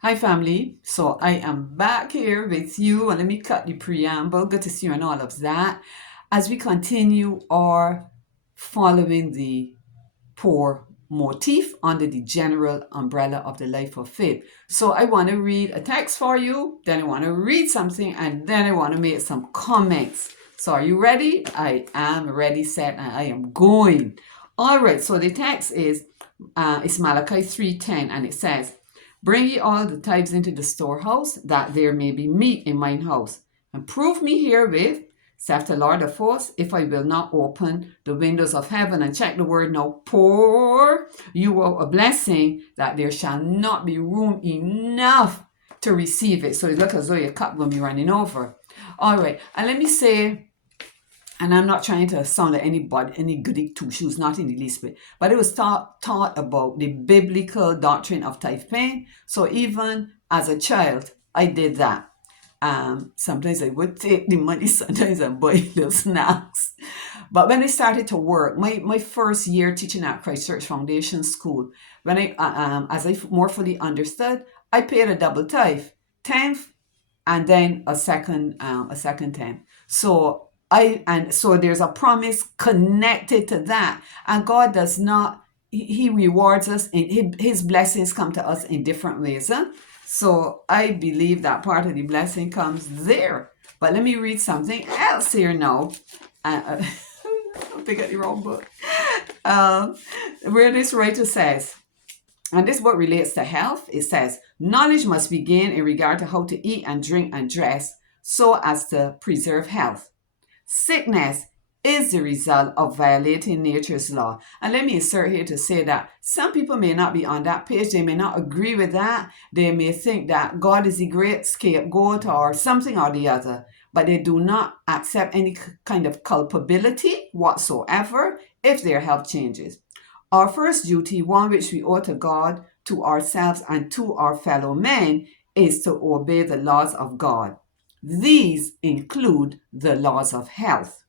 Hi, family. So I am back here with you, and let me cut the preamble. Good to see you and all of that. As we continue our following the poor motif under the general umbrella of the life of faith. So I want to read a text for you, then I want to read something, and then I want to make some comments. So are you ready? I am ready, set, and I am going. All right. So the text is Malachi 3:10, and it says, "Bring ye all the tithes into the storehouse, that there may be meat in mine house. And prove me herewith, saith the Lord of hosts, if I will not open the windows of heaven," and check the word now, pour you out a blessing, that there shall not be room enough to receive it. So it looks as though your cup will be running over. All right. And let me say, and I'm not trying to sound like anybody, any goody two shoes, not in the least bit, but it was taught about the biblical doctrine of tithe paying. So even as a child, I did that. Sometimes I would take the money, sometimes I buy little snacks. But when I started to work, my first year teaching at Christ Church Foundation School, when as I more fully understood, I paid a double tithe, tenth, and then a second tenth. So there's a promise connected to that, and God does not. He rewards us, and his blessings come to us in different ways. Huh? So I believe that part of the blessing comes there. But let me read something else here now. Don't pick up the wrong book. Um, where this writer says, and this book relates to health. It says, knowledge must be gained in regard to how to eat and drink and dress so as to preserve health. Sickness is the result of violating nature's law. And let me insert here to say that some people may not be on that page. They may not agree with that. They may think that God is the great scapegoat or something or the other, but they do not accept any kind of culpability whatsoever if their health changes. Our first duty, one which we owe to God, to ourselves, and to our fellow men, is to obey the laws of God. These include the laws of health.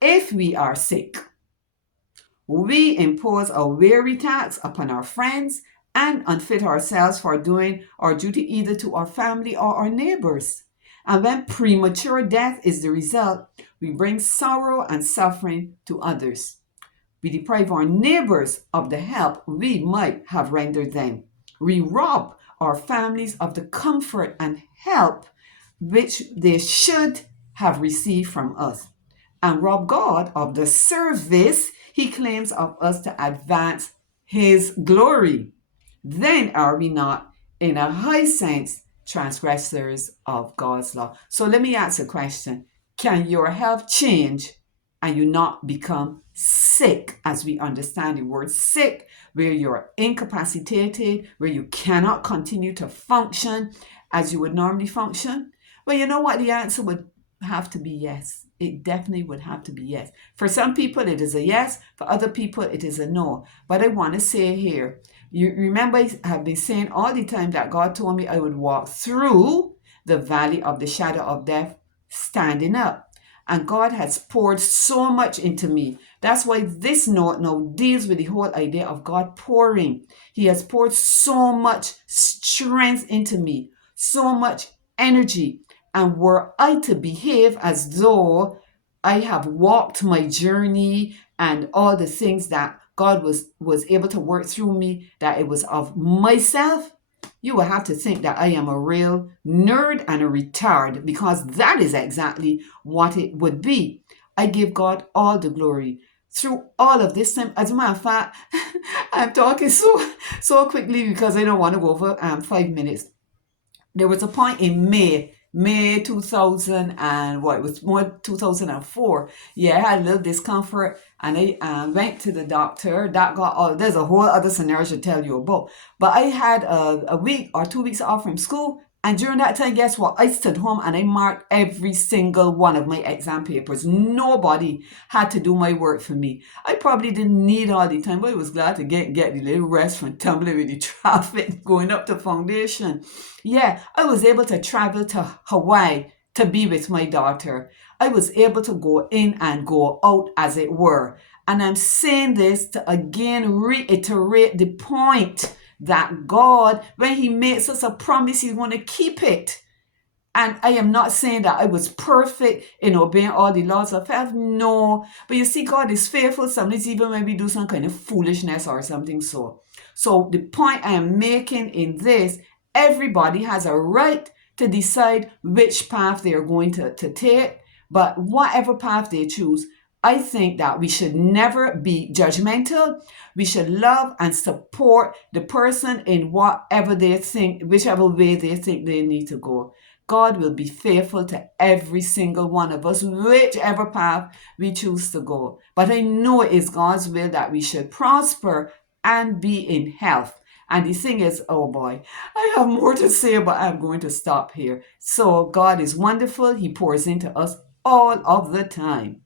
If we are sick, we impose a weary tax upon our friends and unfit ourselves for doing our duty either to our family or our neighbors. And when premature death is the result, we bring sorrow and suffering to others. We deprive our neighbors of the help we might have rendered them. We rob our families of the comfort and help which they should have received from us, and rob God of the service he claims of us to advance his glory. Then are we not, in a high sense, transgressors of God's law? So let me ask a question. Can your health change and you not become sick, as we understand the word sick, where you're incapacitated, where you cannot continue to function as you would normally function? Well, you know what? The answer would have to be yes. It definitely would have to be yes. For some people, it is a yes. For other people, it is a no. But I want to say here, you remember I have been saying all the time that God told me I would walk through the valley of the shadow of death standing up. And God has poured so much into me. That's why this note now deals with the whole idea of God pouring. He has poured so much strength into me, so much energy. And were I to behave as though I have walked my journey and all the things that God was able to work through me, that it was of myself, you will have to think that I am a real nerd and a retard, because that is exactly what it would be. I give God all the glory through all of this time. As a matter of fact, I'm talking so quickly because I don't want to go over 5 minutes. There was a point in May 2000 and what, it was more 2004. Yeah, I had a little discomfort, and I went to the doctor. That got all, there's a whole other scenario to tell you about. But I had a week or 2 weeks off from school, and during that time, guess what? I stood home and I marked every single one of my exam papers. Nobody had to do my work for me. I probably didn't need all the time, but I was glad to get the little rest from tumbling with the traffic going up to foundation. Yeah, I was able to travel to Hawaii to be with my daughter. I was able to go in and go out, as it were. And I'm saying this to again reiterate the point that God, when He makes us a promise, He's going to keep it. And I am not saying that I was perfect in obeying all the laws of health. No. But you see, God is faithful sometimes, even when we do some kind of foolishness or something so. So the point I am making in this, everybody has a right to decide which path they are going to take. But whatever path they choose, I think that we should never be judgmental. We should love and support the person in whatever they think, whichever way they think they need to go. God will be faithful to every single one of us, whichever path we choose to go. But I know it is God's will that we should prosper and be in health. And the thing is, oh boy, I have more to say, but I'm going to stop here. So God is wonderful. He pours into us all of the time.